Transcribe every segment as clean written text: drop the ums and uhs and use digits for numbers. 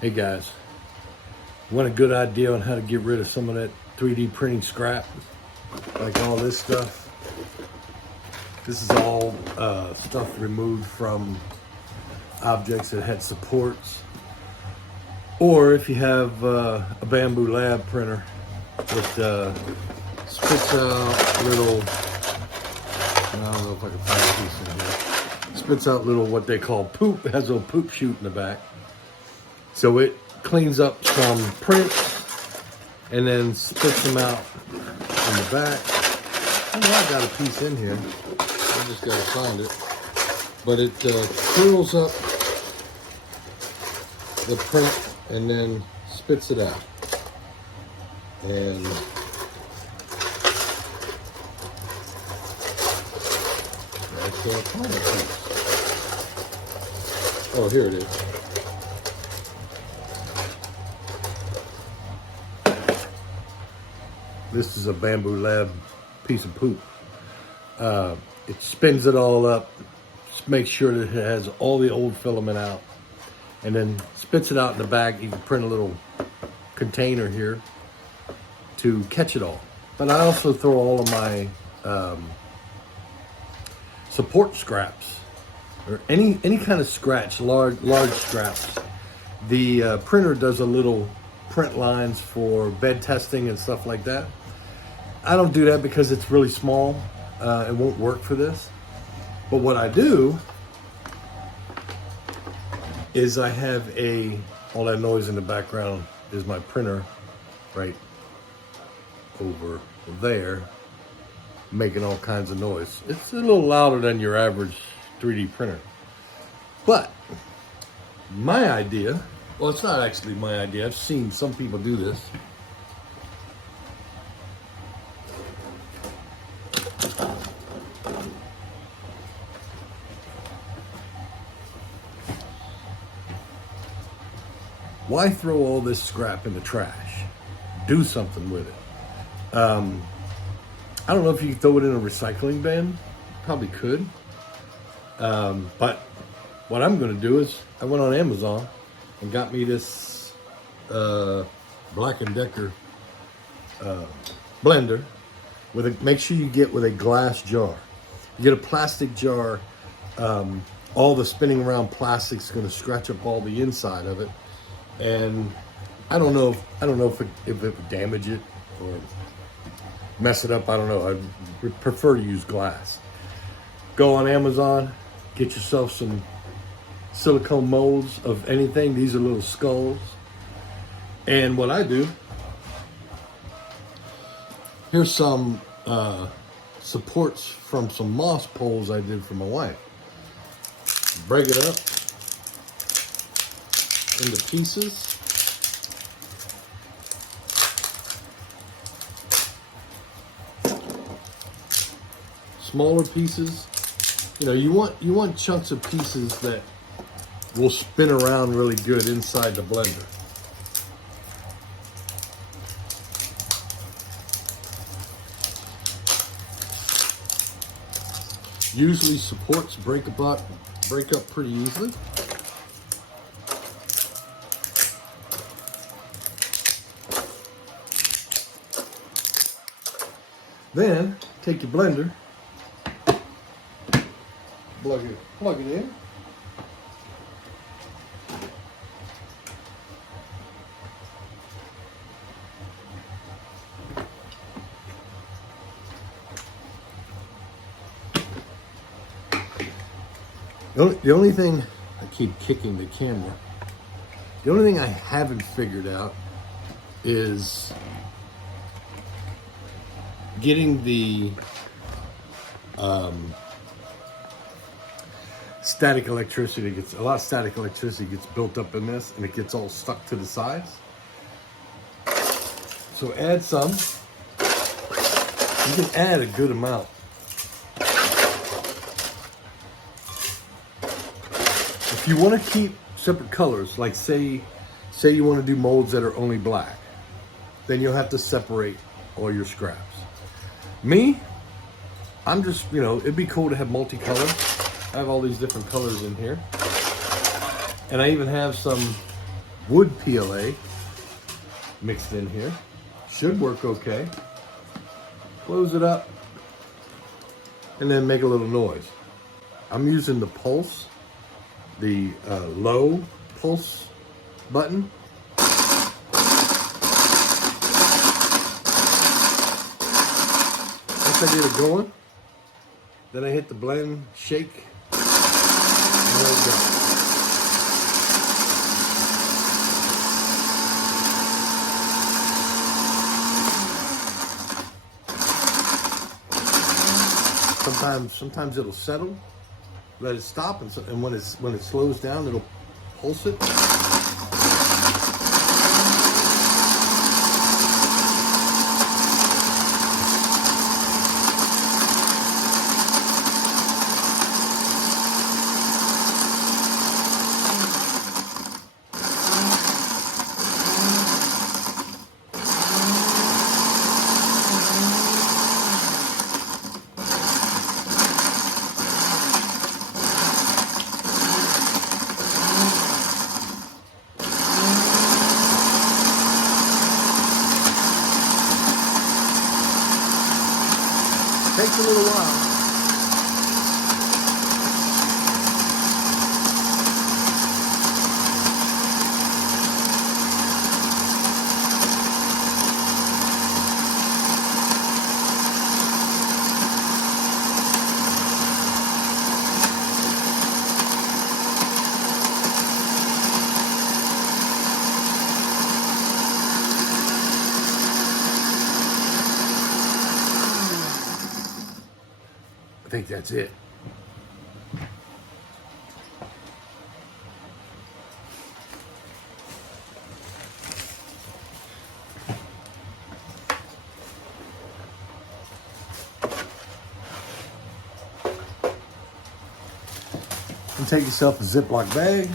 Hey guys, want a good idea on how to get rid of some of that 3D printing scrap, like all this stuff? This is all stuff removed from objects that had supports. Or if you have a Bamboo Lab printer, it spits out little, I don't know if I can find a piece in here, spits out little what they call poop. It has a little poop chute in the back. So it cleans up some prints and then spits them out in the back. I know I got a piece in here. I just gotta find it. But it curls up the print and then spits it out. And I can't find a piece. Oh, here it is. This is a Bamboo Lab piece of poop. It spins it all up, makes sure that it has all the old filament out, and then spits it out in the back. You can print a little container here to catch it all. But I also throw all of my support scraps, or any kind of scratch, large scraps. The printer does a little print lines for bed testing and stuff like that. I don't do that because it's really small. It won't work for this. But what I do is I have all that noise in the background is my printer right over there making all kinds of noise. It's a little louder than your average 3D printer. But my idea, well, it's not actually my idea. I've seen some people do this. Why throw all this scrap in the trash? Do something with it. I don't know if you can throw it in a recycling bin. Probably could. But what I'm going to do is I went on Amazon and got me this Black & Decker blender. Make sure you get with a glass jar. You get a plastic jar. All the spinning around plastic's going to scratch up all the inside of it. And I don't know if it would damage it or mess it up. I don't know. I would prefer to use glass. Go on Amazon, get yourself some silicone molds of anything. These are little skulls. And what I do, here's some supports from some moss poles I did for my wife. Break it up into pieces. Smaller pieces. You know, you want chunks of pieces that will spin around really good inside the blender. Usually supports break up pretty easily. Then take your blender, plug it in. The only thing, I keep kicking the camera. The only thing I haven't figured out is getting the static electricity. A lot of static electricity gets built up in this and it gets all stuck to the sides. So add some. You can add a good amount. If you want to keep separate colors, like say you want to do molds that are only black, then you'll have to separate all your scraps. Me, I'm just, it'd be cool to have multicolor. I have all these different colors in here. And I even have some wood PLA mixed in here. Should work okay. Close it up and then make a little noise. I'm using the pulse, the low pulse button. Once I get it going, then I hit the blend, shake, and there we go. Sometimes it'll settle, let it stop, and when it slows down, it'll pulse it. Takes a little while. I think that's it. And take yourself a Ziploc bag,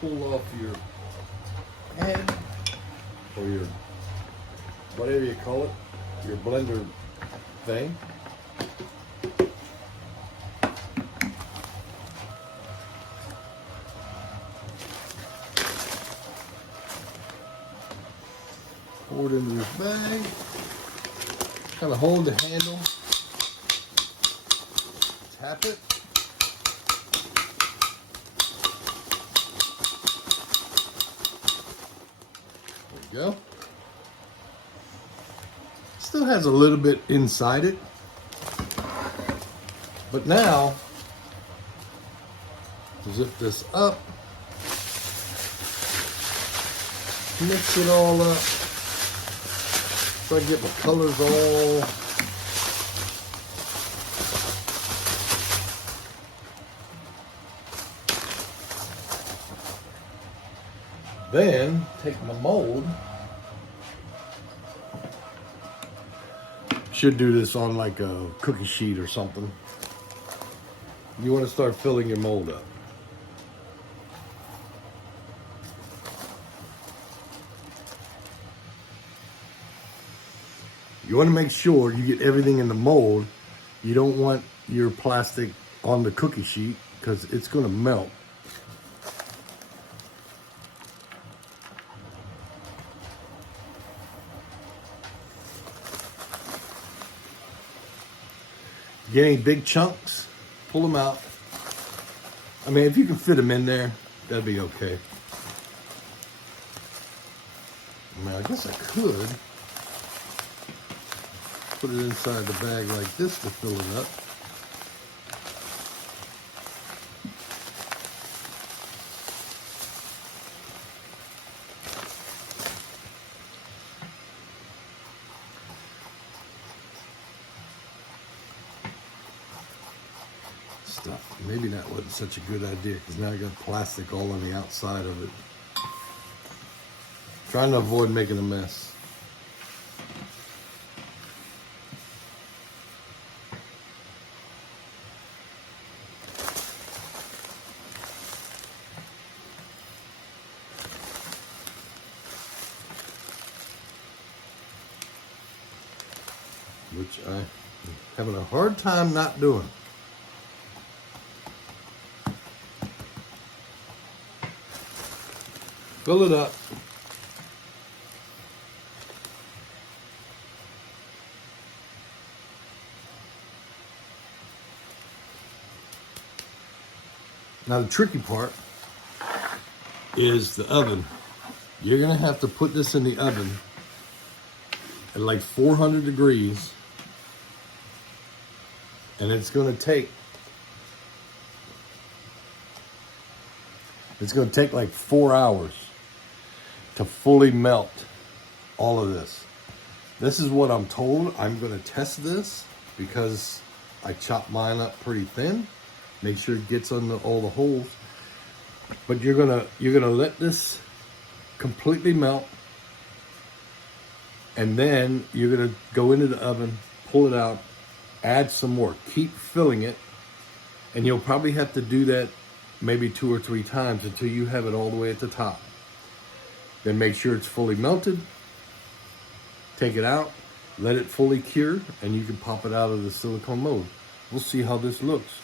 pull off your head, or your, whatever you call it, your blender thing. Pour it into this bag, kind of hold the handle, tap it. There we go. Still has a little bit inside it, but now, zip this up, mix it all up. So I get my colors all then take my mold. Should do this on like a cookie sheet or something. You want to start filling your mold up. You want to make sure you get everything in the mold. You don't want your plastic on the cookie sheet because it's going to melt. Get any big chunks, pull them out. I mean, if you can fit them in there, that'd be okay. I mean, I guess I could put it inside the bag like this to fill it up. Stuff. Maybe that wasn't such a good idea because now I got plastic all on the outside of it. Trying to avoid making a mess. Which I'm having a hard time not doing. Fill it up. Now the tricky part is the oven. You're gonna have to put this in the oven at like 400 degrees, and it's gonna take like 4 hours to fully melt all of this. This is what I'm told. I'm gonna test this because I chopped mine up pretty thin. Make sure it gets on all the holes. But you're gonna let this completely melt, and then you're gonna go into the oven, pull it out, add some more, keep filling it, and you'll probably have to do that maybe 2 or 3 times until you have it all the way at the top. Then make sure it's fully melted, take it out, let it fully cure, and you can pop it out of the silicone mold. We'll see how this looks.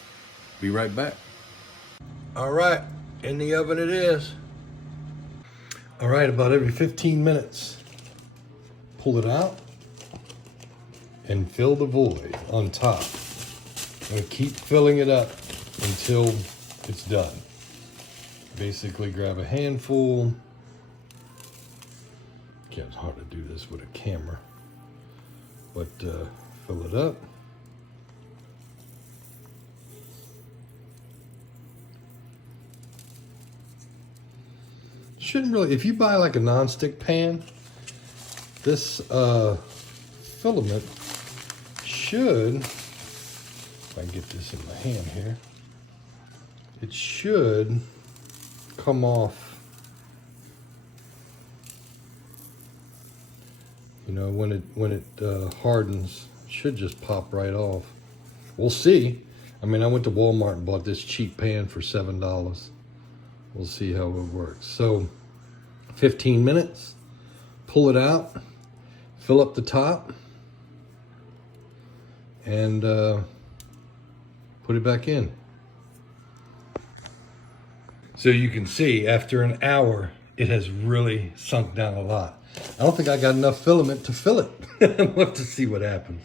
Be right back. All right, in the oven it is. All right, about every 15 minutes, pull it out and fill the void on top. And keep filling it up until it's done. Basically grab a handful. It's hard to do this with a camera, but fill it up. Shouldn't really, if you buy like a non-stick pan, this filament should, if I can get this in my hand here, it should come off. You know, when it hardens, it should just pop right off. We'll see. I mean, I went to Walmart and bought this cheap pan for $7. We'll see how it works. So 15 minutes, pull it out, fill up the top, and put it back in. So you can see after an hour, it has really sunk down a lot. I don't think I got enough filament to fill it. We'll have to see what happens.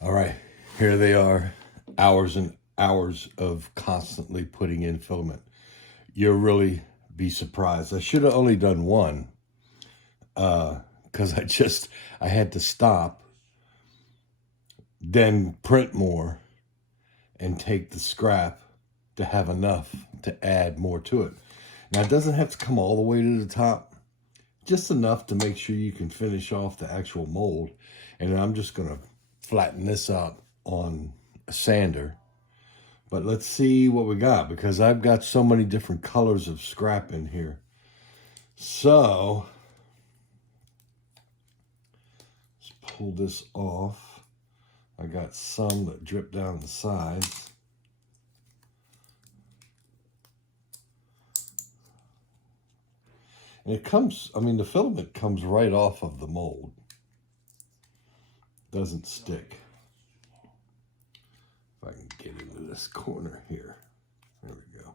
All right, here they are, hours and hours of constantly putting in filament. You'll really be surprised. I should have only done one because I had to stop, then print more and take the scrap to have enough to add more to it. Now it doesn't have to come all the way to the top, just enough to make sure you can finish off the actual mold. And then I'm just gonna flatten this up on a sander. But let's see what we got, because I've got so many different colors of scrap in here. So let's pull this off. I got some that drip down the sides. And it comes, I mean, the filament comes right off of the mold. Doesn't stick. If I can get into this corner here. There we go.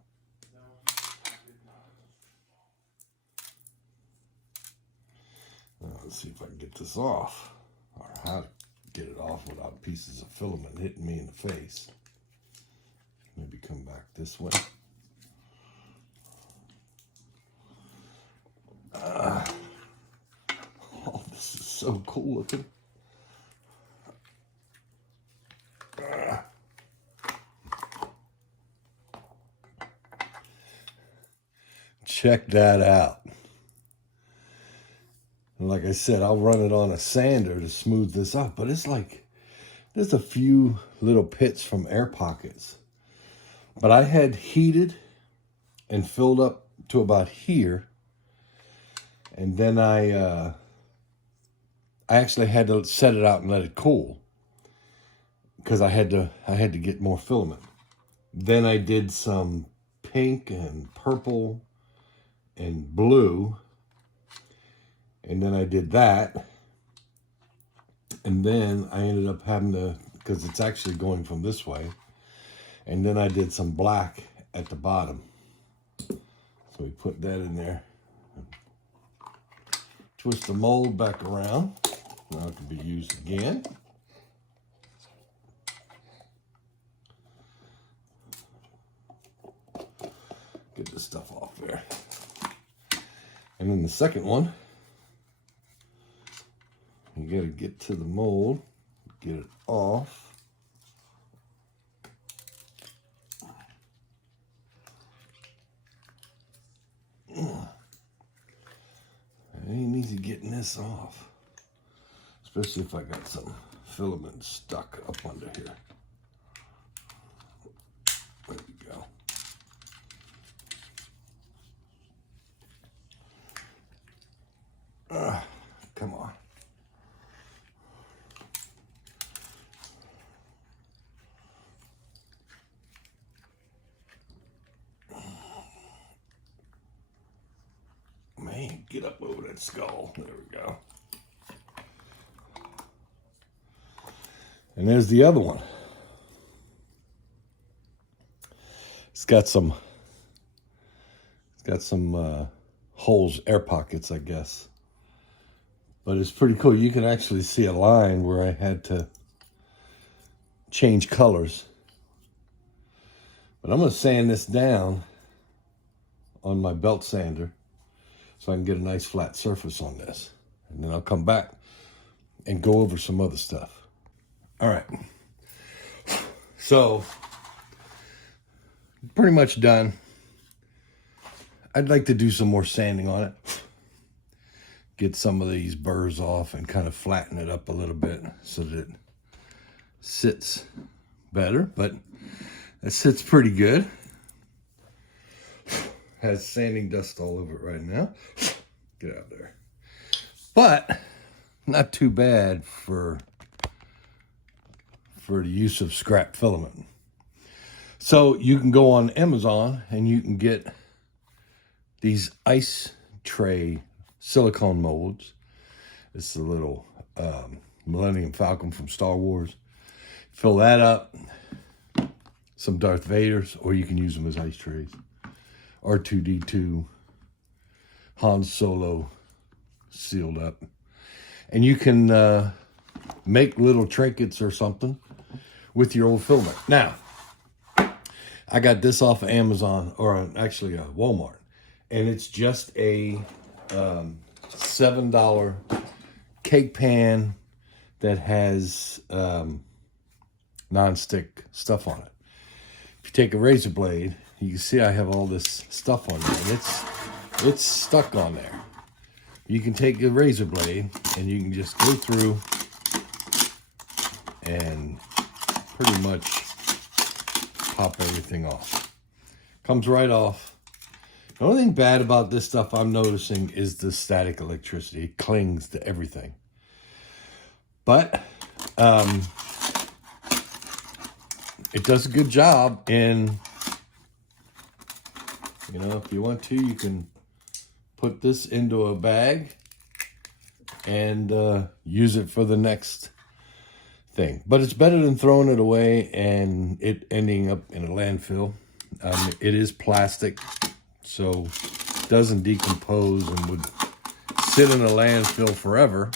Now, let's see if I can get this off, or how to get it off without pieces of filament hitting me in the face. Maybe come back this way. Oh, this is so cool looking. Check that out. And like I said, I'll run it on a sander to smooth this up, but it's like there's a few little pits from air pockets. But I had heated and filled up to about here, and then I actually had to set it out and let it cool because I had to get more filament. Then I did some pink and purple and blue, and then I did that, and then I ended up having to, because it's actually going from this way, and then I did some black at the bottom. So So we put that in there. Twist the mold back around. Now it can be used again. Get this stuff off there. And then the second one, you got to get to the mold, get it off. It ain't easy getting this off, especially if I got some filament stuck up under here. There we go. Come on. Man, get up over that skull. There we go. And there's the other one. It's got some holes, air pockets, I guess. But it's pretty cool. You can actually see a line where I had to change colors. But I'm going to sand this down on my belt sander so I can get a nice flat surface on this. And then I'll come back and go over some other stuff. All right. So, pretty much done. I'd like to do some more sanding on it. Get some of these burrs off and kind of flatten it up a little bit so that it sits better, but it sits pretty good. Has sanding dust all over it right now. Get out there. But not too bad for the use of scrap filament. So you can go on Amazon and you can get these ice tray silicone molds. This is a little Millennium Falcon from Star Wars. Fill that up. Some Darth Vaders, or you can use them as ice trays. R2-D2, Han Solo sealed up. And you can make little trinkets or something with your old filament. Now, I got this off of Amazon, or actually Walmart. And it's just a $7 cake pan that has non-stick stuff on it. If you take a razor blade, you can see I have all this stuff on there, and it's stuck on there. You can take a razor blade and you can just go through and pretty much pop everything off. Comes right off. The only thing bad about this stuff I'm noticing is the static electricity. It clings to everything. But it does a good job in, you know, if you want to, you can put this into a bag and use it for the next thing. But it's better than throwing it away and it ending up in a landfill. It is plastic, so it doesn't decompose and would sit in a landfill forever.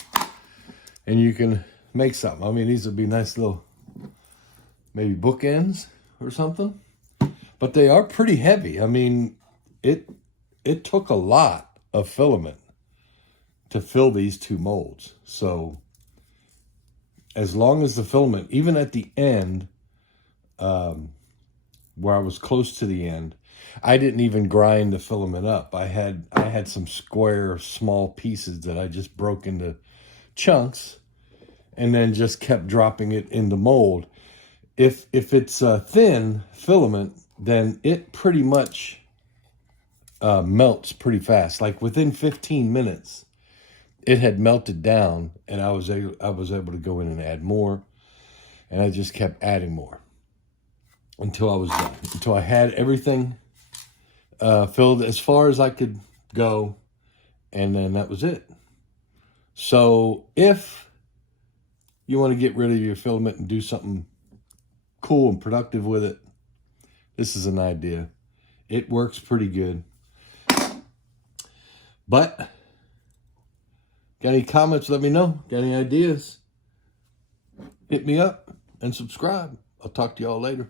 And you can make something. I mean, these would be nice little, maybe bookends or something. But they are pretty heavy. I mean, it took a lot of filament to fill these two molds. So as long as the filament, even at the end, where I was close to the end, I didn't even grind the filament up. I had some square, small pieces that I just broke into chunks and then just kept dropping it in the mold. If it's a thin filament, then it pretty much melts pretty fast. Like within 15 minutes, it had melted down, and I was able to go in and add more, and I just kept adding more until I was done. Until I had everything filled as far as I could go, and then that was it. So if you want to get rid of your filament and do something cool and productive with it, this is an idea. It works pretty good. But, got any comments, let me know. Got any ideas? Hit me up and subscribe. I'll talk to y'all later.